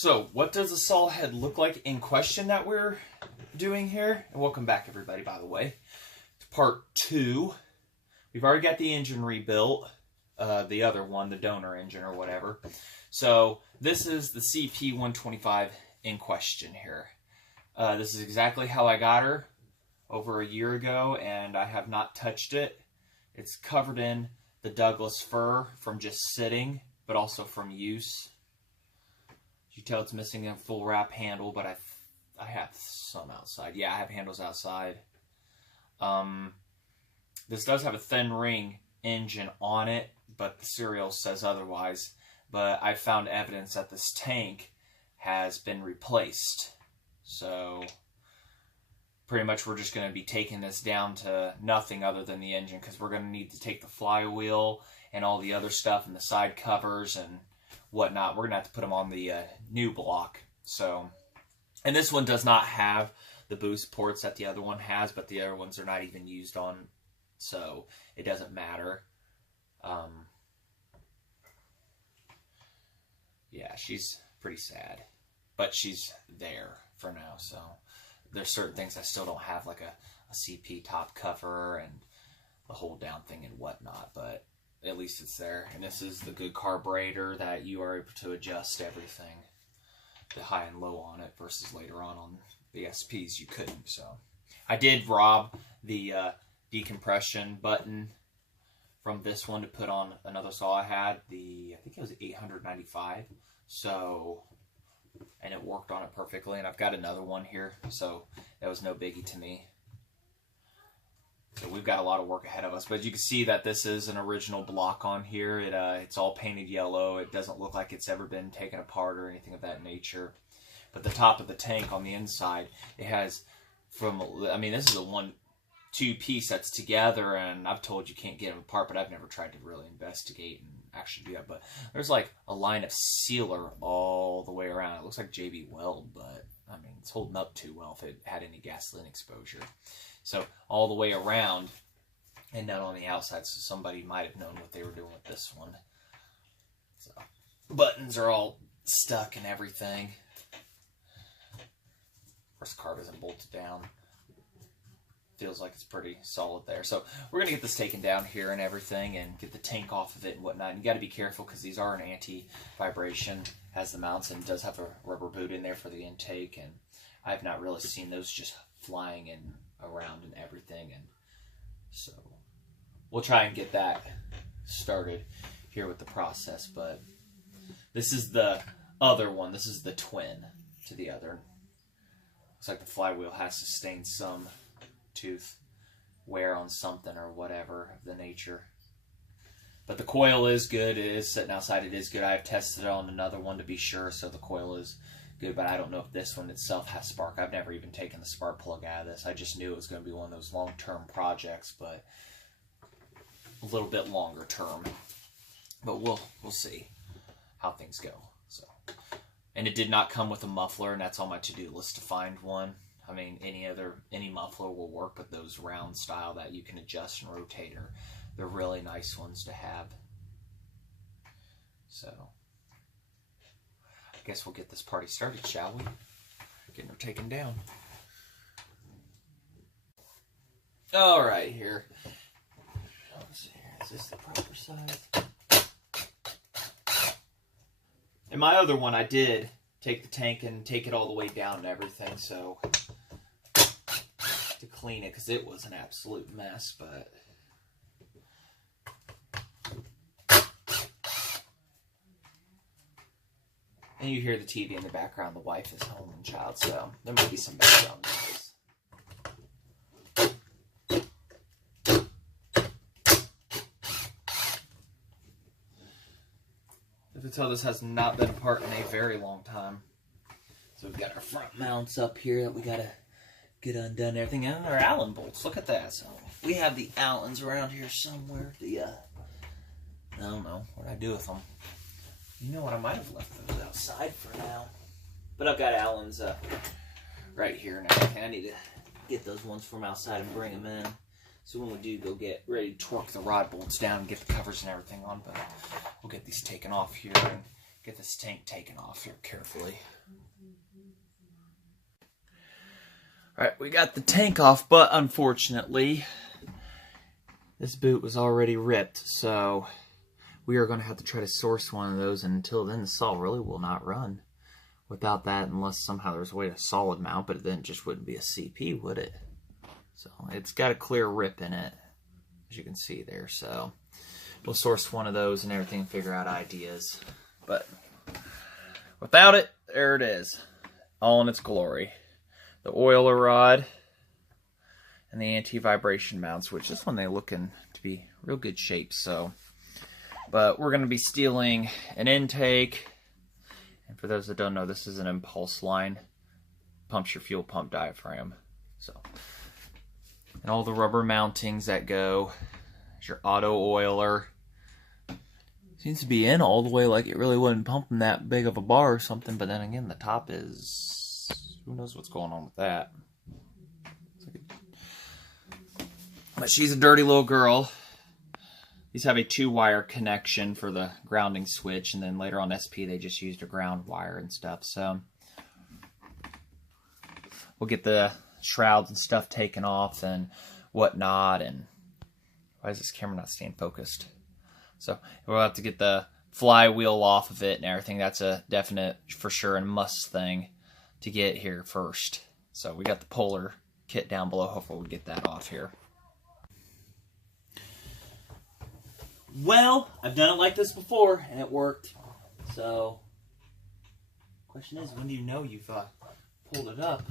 So, what does the saw head look like in question that we're doing here? And welcome back, everybody, by the way, to part 2. We've already got the engine rebuilt, the other one, the donor engine or whatever. So, this is the CP125 in question here. This is exactly how I got her over a year ago, and I have not touched it. It's covered in the Douglas fir from just sitting, but also from use. You tell it's missing a full wrap handle, but I have some outside. Yeah, I have handles outside. This does have a thin ring engine on it, but the serial says otherwise. But I found evidence that this tank has been replaced. So pretty much we're just going to be taking this down to nothing other than the engine, because we're going to need to take the flywheel and all the other stuff and the side covers and whatnot. We're going to have to put them on the new block. So, and this one does not have the boost ports that the other one has, but the other ones are not even used on, so it doesn't matter. Yeah, she's pretty sad, but she's there for now. So there's certain things I still don't have, like a CP top cover and the hold down thing and whatnot, but at least it's there. And this is the good carburetor that you are able to adjust everything, the high and low on it, versus later on the SPs you couldn't. So I did rob the decompression button from this one to put on another saw I had, I think it was 895. So, and it worked on it perfectly, and I've got another one here, so that was no biggie to me. So we've got a lot of work ahead of us, but you can see that this is an original block on here. It's all painted yellow. It doesn't look like it's ever been taken apart or anything of that nature. But the top of the tank on the inside, it has this is a 1-2 piece that's together, and I've told you can't get them apart, but I've never tried to really investigate and actually do that. But there's like a line of sealer all the way around. It looks like JB Weld, but I mean, it's holding up too well if it had any gasoline exposure. So all the way around and not on the outside, so somebody might have known what they were doing with this one. So buttons are all stuck and everything. Of course, the card isn't bolted down. Feels like it's pretty solid there. So we're going to get this taken down here and everything and get the tank off of it and whatnot. And you got to be careful because these are an anti-vibration, has the mounts, and does have a rubber boot in there for the intake. And I've not really seen those just flying and around and everything. And so we'll try and get that started here with the process. But this is the other one. This is the twin to the other. Looks like the flywheel has sustained some tooth wear on something or whatever of the nature. But the coil is good. It is sitting outside. It is good. I've tested it on another one to be sure, so the coil is good, but I don't know if this one itself has spark. I've never even taken the spark plug out of this. I just knew it was going to be one of those long-term projects, but a little bit longer term. But we'll see how things go. So, and it did not come with a muffler, and that's on my to-do list to find one. I mean, any muffler will work, but those round style that you can adjust and rotate they're really nice ones to have. So I guess we'll get this party started, shall we? Getting her taken down. All right, here. Let's see, is this the proper size? In my other one, I did take the tank and take it all the way down and everything, so to clean it, because it was an absolute mess, but and you hear the TV in the background. The wife is home and child, so there might be some background noise. I can tell this has not been apart in a very long time. So we've got our front mounts up here that we gotta get undone and everything, and our Allen bolts. Look at that. So we have the Allens around here somewhere. I don't know what I do with them. You know what? I might have left those outside for now. But I've got Allen's right here now. I need to get those ones from outside and bring them in. So when we do go get ready to torque the rod bolts down and get the covers and everything on, but we'll get these taken off here and get this tank taken off here carefully. Alright, we got the tank off, but unfortunately, this boot was already ripped, so we are going to have to try to source one of those, and until then the saw really will not run without that, unless somehow there's a way to solid mount, but then it just wouldn't be a CP, would it? So it's got a clear rip in it, as you can see there, so we'll source one of those and everything and figure out ideas. But without it, there it is, all in its glory. The oiler rod and the anti-vibration mounts, which this one they looking to be real good shape. So, but we're going to be stealing an intake, and for those that don't know, this is an impulse line, pumps your fuel pump diaphragm. So, and all the rubber mountings that go. There's your auto oiler. Seems to be in all the way, like it really wasn't pumping that big of a bar or something. But then again, the top is. Who knows what's going on with that? But she's a dirty little girl. These have a 2-wire connection for the grounding switch, and then later on SP they just used a ground wire and stuff. So we'll get the shrouds and stuff taken off and whatnot. And why is this camera not staying focused? So we'll have to get the flywheel off of it and everything. That's a definite, for sure, and must thing to get here first. So we got the Polar kit down below. Hopefully we get that off here. Well, I've done it like this before and it worked. So, question is, when do you know you've pulled it up?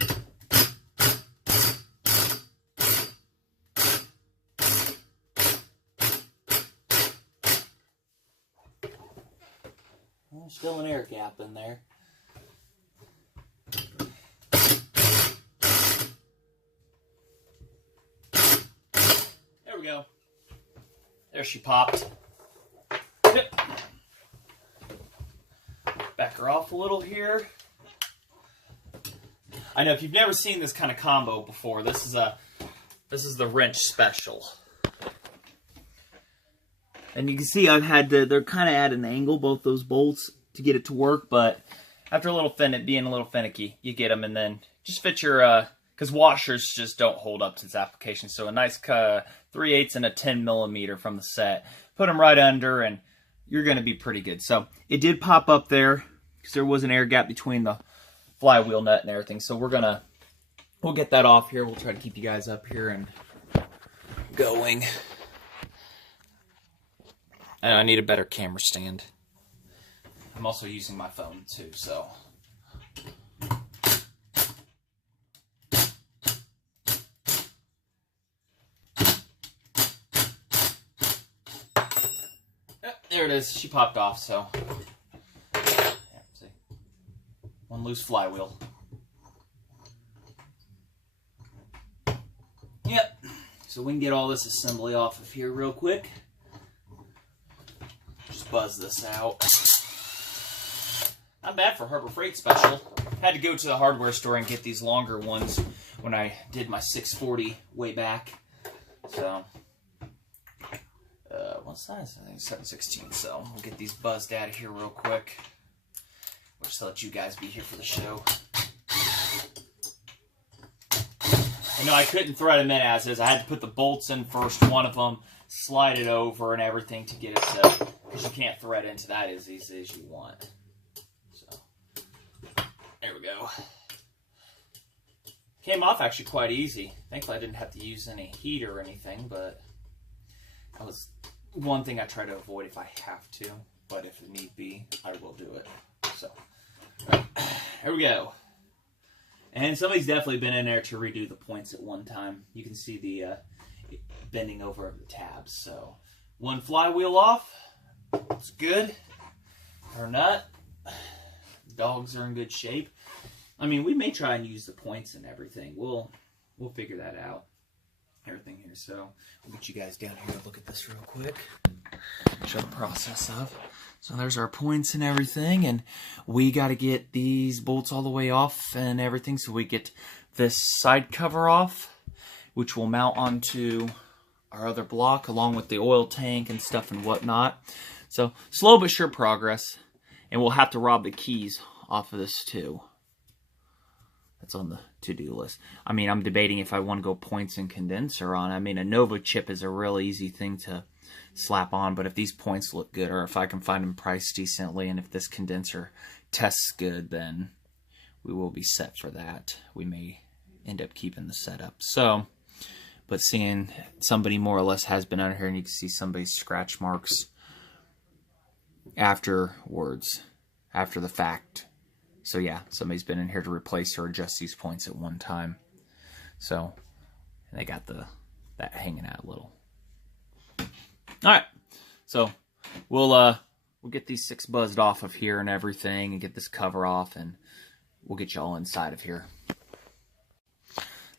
Well, there's still an air gap in there. There we go. There she popped. Back her off a little here. I know if you've never seen this kind of combo before, this is the wrench special. And you can see I've had to, they're kind of at an angle, both those bolts, to get it to work, but after a little being a little finicky, you get them and then just fit your, because washers just don't hold up to this application. So a nice 3/8 and a 10 millimeter from the set. Put them right under and you're going to be pretty good. So it did pop up there because there was an air gap between the flywheel nut and everything. So we'll get that off here. We'll try to keep you guys up here and going. And I need a better camera stand. I'm also using my phone too, so. There it is. She popped off, so. Yeah, see. One loose flywheel. Yep. So we can get all this assembly off of here real quick. Just buzz this out. Not bad for Harbor Freight special. Had to go to the hardware store and get these longer ones when I did my 640 way back. So. What size? I think 7/16. So we'll get these buzzed out of here real quick. We'll just let you guys be here for the show. I know I couldn't thread them in as is. I had to put the bolts in first, one of them, slide it over and everything to get it to, because you can't thread into that as easy as you want. So there we go. Came off actually quite easy. Thankfully I didn't have to use any heat or anything, but that was one thing I try to avoid if I have to, but if it need be, I will do it. So, here we go. And somebody's definitely been in there to redo the points at one time. You can see the bending over of the tabs. So, one flywheel off. It's good. Her nut. Dogs are in good shape. I mean, we may try and use the points and everything. We'll figure that out. Everything here, so we'll get you guys down here to look at this real quick, show the process of. So there's our points and everything, and we got to get these bolts all the way off and everything, so we get this side cover off, which will mount onto our other block along with the oil tank and stuff and whatnot. So slow but sure progress. And we'll have to rob the keys off of this too. That's on the to-do list. I mean, I'm debating if I want to go points and condenser on. I mean, a Nova chip is a real easy thing to slap on, but if these points look good, or if I can find them priced decently, and if this condenser tests good, then we will be set for that. We may end up keeping the setup. So, but seeing somebody more or less has been under here, and you can see somebody's scratch marks afterwards, after the fact. So yeah, somebody's been in here to replace or adjust these points at one time. So they got that hanging out a little. All right, so we'll get these 6 buzzed off of here and everything, and get this cover off, and we'll get you all inside of here.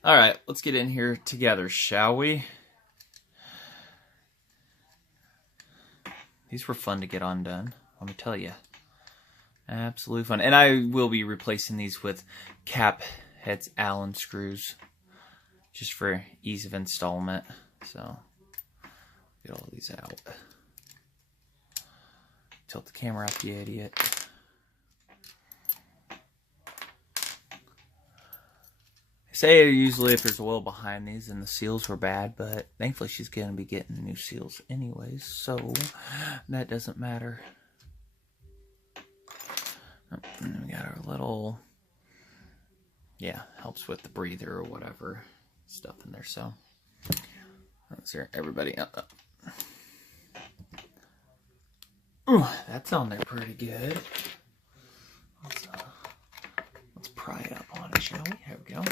All right, let's get in here together, shall we? These were fun to get undone, let me tell you. Absolute fun. And I will be replacing these with cap heads Allen screws, just for ease of installment. So, get all these out. Tilt the camera up, you idiot. They say usually if there's oil behind these, then the seals were bad, but thankfully she's going to be getting new seals anyways, so that doesn't matter. And we got our little, yeah, helps with the breather or whatever stuff in there. So let's hear everybody. Ooh, that's on there pretty good. Let's pry it up on it, shall we? Here we go.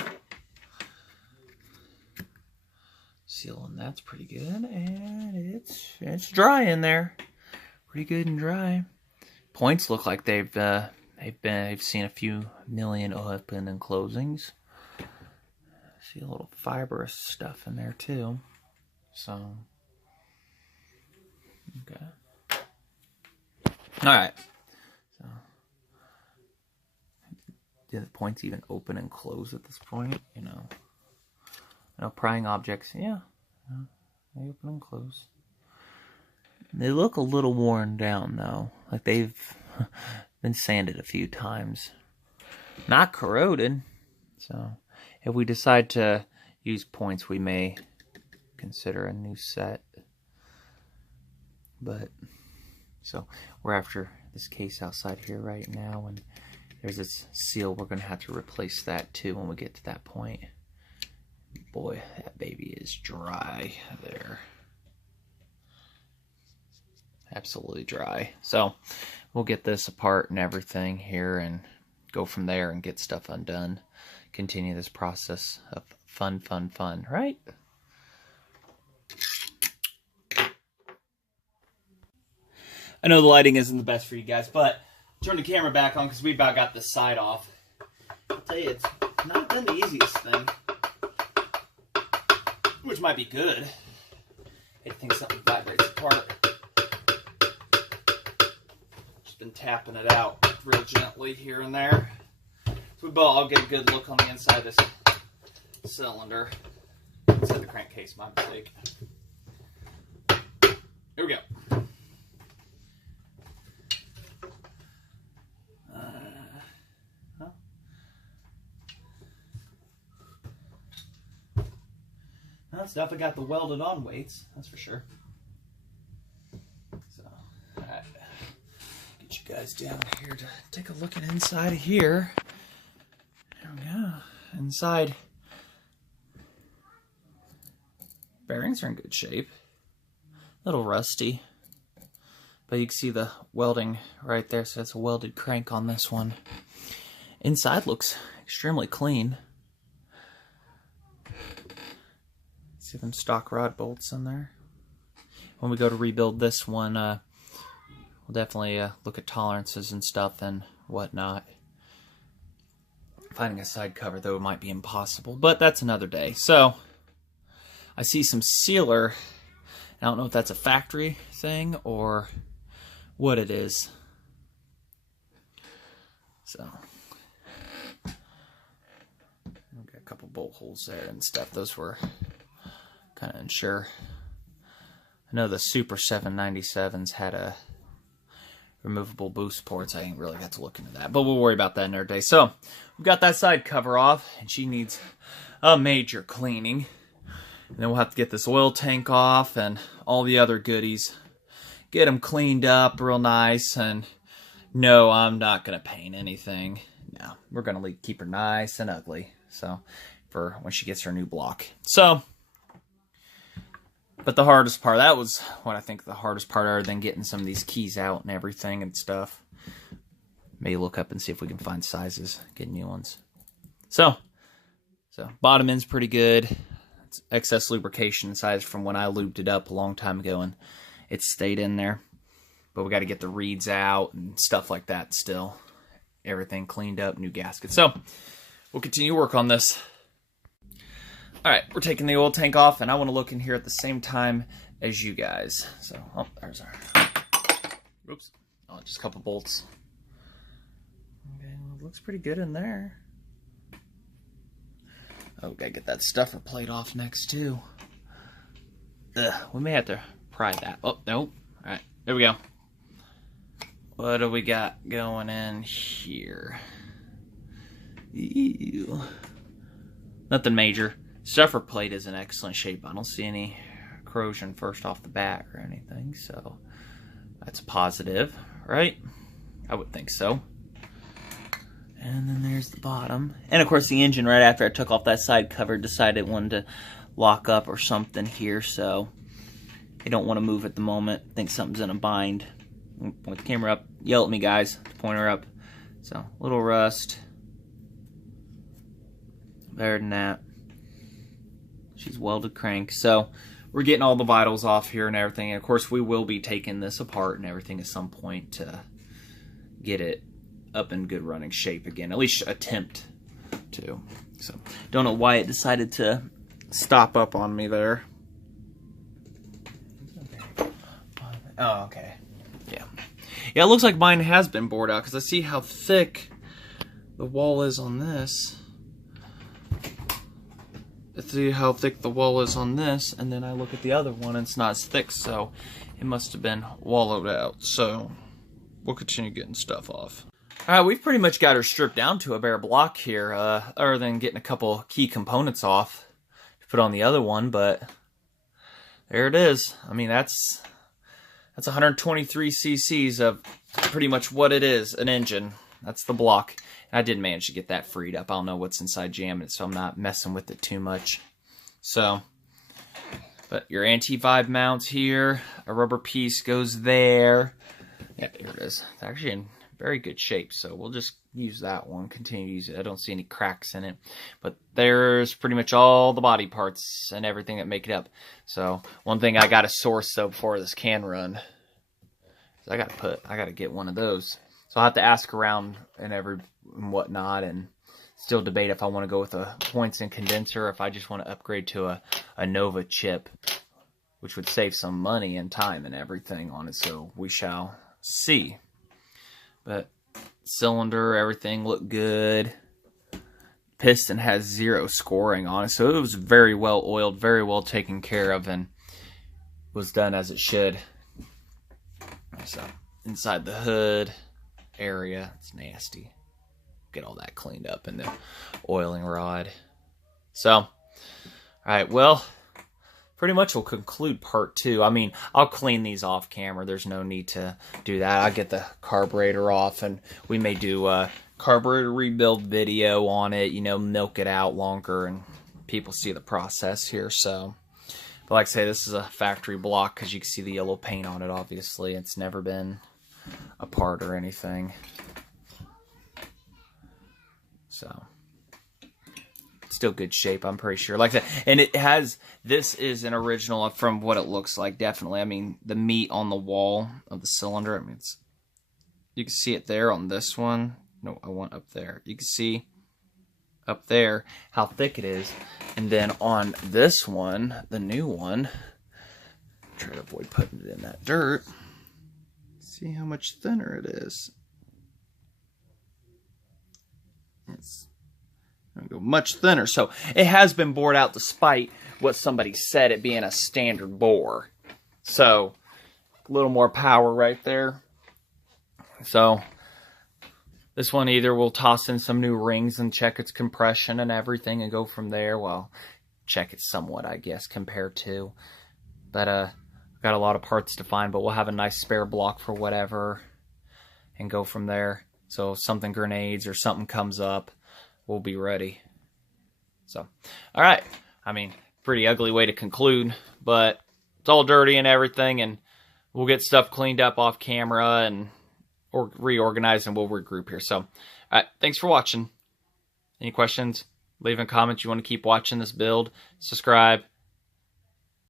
Sealing that's pretty good, and it's dry in there, pretty good and dry. Points look like I've seen a few million open and closings. See a little fibrous stuff in there too. So, okay. All right. So, do the points even open and close at this point? You know, prying objects. Yeah, they open and close. They look a little worn down though, like they've been sanded a few times. Not corroded. So if we decide to use points, we may consider a new set. But so we're after this case outside here right now, and there's this seal. We're going to have to replace that too when we get to that point. Boy, that baby is dry there. Absolutely dry. So we'll get this apart and everything here and go from there and get stuff undone. Continue this process of fun, right? I know the lighting isn't the best for you guys, but turn the camera back on because we about got this side off. I'll tell you, it's not been the easiest thing. Which might be good. I think something vibrates apart. Been tapping it out real gently here and there. So I'll get a good look on the inside of this cylinder. Inside the crankcase, my mistake. Here we go. Well, it's definitely got the welded on weights, that's for sure. So, alright. Get you guys down here to take a look at inside of here. There we go. Inside, bearings are in good shape. A little rusty, but you can see the welding right there, so it's a welded crank on this one. Inside looks extremely clean. See them stock rod bolts in there. When we go to rebuild this one, we'll definitely look at tolerances and stuff and whatnot. Finding a side cover, though, might be impossible, but that's another day. So, I see some sealer. I don't know if that's a factory thing or what it is. So, got a couple bolt holes there and stuff. Those were kind of unsure. I know the Super 797s had a removable boost ports. I ain't really got to look into that, but we'll worry about that another day. So we've got that side cover off, and she needs a major cleaning. And then we'll have to get this oil tank off and all the other goodies. Get them cleaned up real nice. And no, I'm not going to paint anything. No, we're going to keep her nice and ugly. So, for when she gets her new block. So, but the hardest part, that was what I think the hardest part, other than getting some of these keys out and everything and stuff. Maybe look up and see if we can find sizes, get new ones. So bottom end's pretty good. It's excess lubrication size from when I lubed it up a long time ago, and it stayed in there. But we got to get the reeds out and stuff like that still. Everything cleaned up, new gasket. So we'll continue to work on this. All right, we're taking the oil tank off, and I want to look in here at the same time as you guys. So, oh, there's our, oops, oh, just a couple bolts. Okay, well, it looks pretty good in there. Oh, gotta get that stuffer plate off next, too. Ugh, we may have to pry that. Oh, nope. All right, there we go. What do we got going in here? Ew. Nothing major. Stuffer plate is in excellent shape. I don't see any corrosion first off the bat or anything, so that's positive, right? I would think so. And then there's the bottom. And of course the engine, right after I took off that side cover, decided it wanted to lock up or something here, so I don't want to move at the moment. I think something's in a bind. Point the camera up. Yell at me, guys. Point her up. So, little rust. Better than that. She's welded crank. So, we're getting all the vitals off here and everything. And of course, we will be taking this apart and everything at some point to get it up in good running shape again. At least attempt to. So, don't know why it decided to stop up on me there. Oh, okay. Yeah, it looks like mine has been bored out because I see how thick the wall is on this. I see how thick the wall is on this, and then I look at the other one and it's not as thick, so it must have been wallowed out. So we'll continue getting stuff off. Alright, we've pretty much got her stripped down to a bare block here, other than getting a couple key components off to put on the other one, but there it is. I mean, that's 123 cc's of pretty much what it is, an engine. That's the block. And I did manage to get that freed up. I don't know what's inside jamming, so I'm not messing with it too much. So, but your anti-vibe mounts here, a rubber piece goes there. Yeah, there it is. It's actually in very good shape, so we'll just use that one, continue to use it. I don't see any cracks in it. But there's pretty much all the body parts and everything that make it up. So one thing I gotta source though before this can run is I gotta get one of those. So I'll have to ask around and whatnot, and still debate if I want to go with a points and condenser, or if I just want to upgrade to a Nova chip, which would save some money and time and everything on it. So we shall see. But cylinder, everything looked good. Piston has 0 scoring on it, so it was very well oiled, very well taken care of, and was done as it should. So inside the hood area, it's nasty. Get all that cleaned up in the oiling rod. So, all right, well, pretty much will conclude part 2. I mean, I'll clean these off camera. There's no need to do that. I'll get the carburetor off, and we may do a carburetor rebuild video on it, you know, milk it out longer, and people see the process here. So, but like I say, this is a factory block because you can see the yellow paint on it, obviously. It's never been apart or anything. So, still good shape, I'm pretty sure. Like I said, and it has, this is an original from what it looks like, definitely. I mean, the meat on the wall of the cylinder, I mean, it's, you can see it there on this one. No, I want up there. You can see up there how thick it is. And then on this one, the new one, try to avoid putting it in that dirt. See how much thinner it is. It's going to go much thinner. So it has been bored out despite what somebody said, it being a standard bore. So a little more power right there. So this one either we'll toss in some new rings and check its compression and everything and go from there. Well, check it somewhat, I guess, compared to. But got a lot of parts to find, but we'll have a nice spare block for whatever and go from there. So if something grenades or something comes up, we'll be ready. So, all right. I mean, pretty ugly way to conclude, but it's all dirty and everything, and we'll get stuff cleaned up off camera and reorganize, and we'll regroup here. So, all right, thanks for watching. Any questions? Leave in comments. You want to keep watching this build? Subscribe.